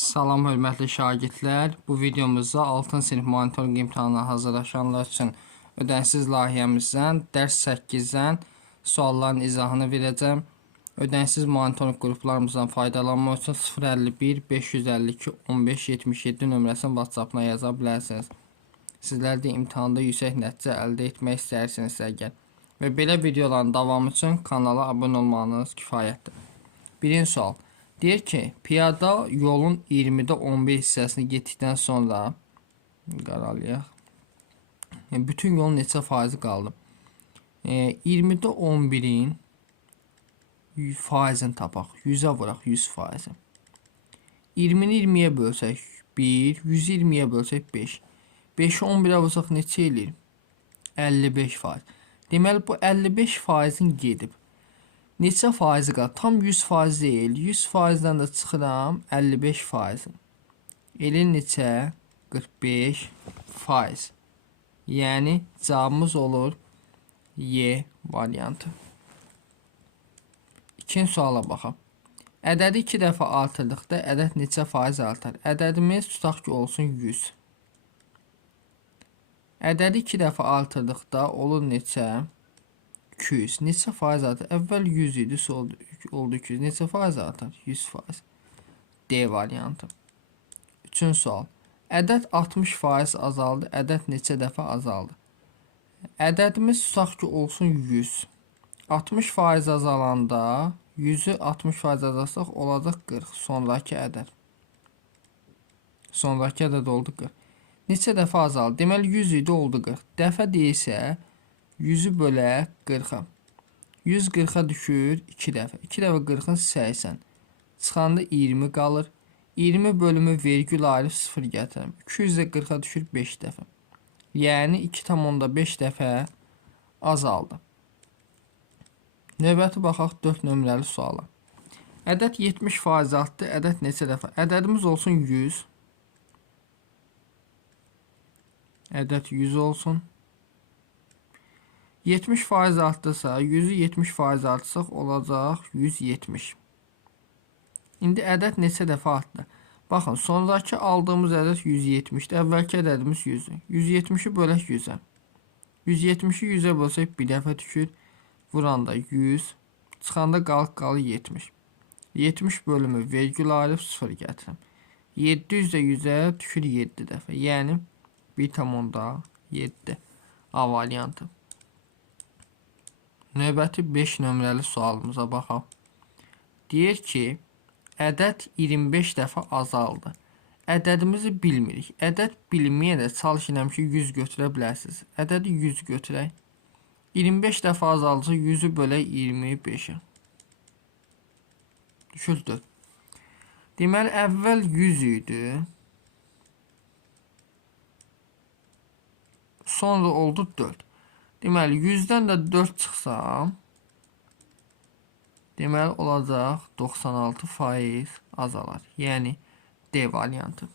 Salam hörmətli şagirdlər. Bu videomuzda 6-cı sinif monitorinq imtahanına hazırlaşanlar üçün ödənişsiz layihəmizdən dərs 8-dən sualların izahını verəcəm. Ödənişsiz monitorinq qruplarımızdan faydalanmaq üçün 051 552 15 77 nömrəsini WhatsApp-na yaza bilərsiniz. Sizlər də imtahanda yüksək nəticə əldə etmək istəyirsinizsə əgər və belə videoların davamı üçün kanala abunə olmanız kifayətdir. Birinci sual. Deyir ki, piyada yolun 20'də 11 hissəsini getdikdən sonra qaralayaq. Bütün yolun neçə faizi qaldı? 20'də 11'in faizini tapaq. 100'ə vuraq 100 faizi. 20'ni 20'yə bölsək 1, 120'yə bölsək 5. 5'i 11'ə vursak neçə eləyir? 55 faiz. Deməli bu 55 faizin gedib. Neçə faizi qalır? Tam 100 faiz deyil. 100 faizdən də çıxıram 55 faizin. Elin neçə? 45 faiz. Yəni cavabımız olur Y variantı. İkinci suala baxaq. Ədədi 2 dəfə artırdıqda ədəd neçə faiz artar? Ədədimiz tutaq ki olsun 100. Ədədi 2 dəfə artırdıqda olur neçə? 200. Neçə faiz artar? Əvvəl 100 idi, sonra oldu 200. Neçə faiz artar? 100 faiz. D variantı. Üçüncü sual. Ədəd 60 faiz azaldı. Ədəd neçə dəfə azaldı? Ədədimiz tutaq ki olsun 100. 60 faiz azalanda 100'ü 60 faiz azalsaq olacaq 40. Sonraki ədəd. Sonraki ədəd oldu 40. Neçə dəfə azaldı? Deməli 100 idi, oldu 40. Dəfə deyilsə 100'ü bölək 40'a. 100 40'a düşür 2 dəfə. 2 dəfə 40'ın 80. Çıxanda 20 qalır. 20 bölümü vergül ayrı 0 gətirim. 200 də 40'a düşür 5 dəfə. Yəni 2,5 dəfə azaldı. Növbəti baxaq 4 nömrəli suala. Ədəd 70 faiz artdı. Ədəd neçə dəfə? Ədədimiz olsun 100. Ədəd 100 olsun. 70 faiz artdısa, 100'ü 70 faiz artsaq olacaq 170. İndi ədəd neçə dəfə artdı? Baxın, sonraki aldığımız ədəd 170'dir. Əvvəlki ədədimiz 100'dür. 170'i bölək 100'ə. 170'i 100'ə bölsək bir dəfə düşür. Vuranda 100. Çıxanda qalır 70. 70 bölümü vergül ayrı 0 gətirim. 700 də 100'ə düşür 7 dəfə. Yəni 1,7. A variantı. Növbəti 5 nömrəli sualımıza baxaq. Deyir ki, ədəd 25 dəfə azaldı. Ədədimizi bilmirik. Ədəd bilməyə də çalış eləmiş ki 100 götürə bilərsiniz. Ədədi 100 götürək. 25 dəfə azaldısa 100'ü bölək 25'ə. Düşür 4. Deməli əvvəl 100 idi. Sonra oldu 4. Deməli 100'dən də 4 çıxsa, deməli olacaq 96 faiz azalar. Yəni D variantı.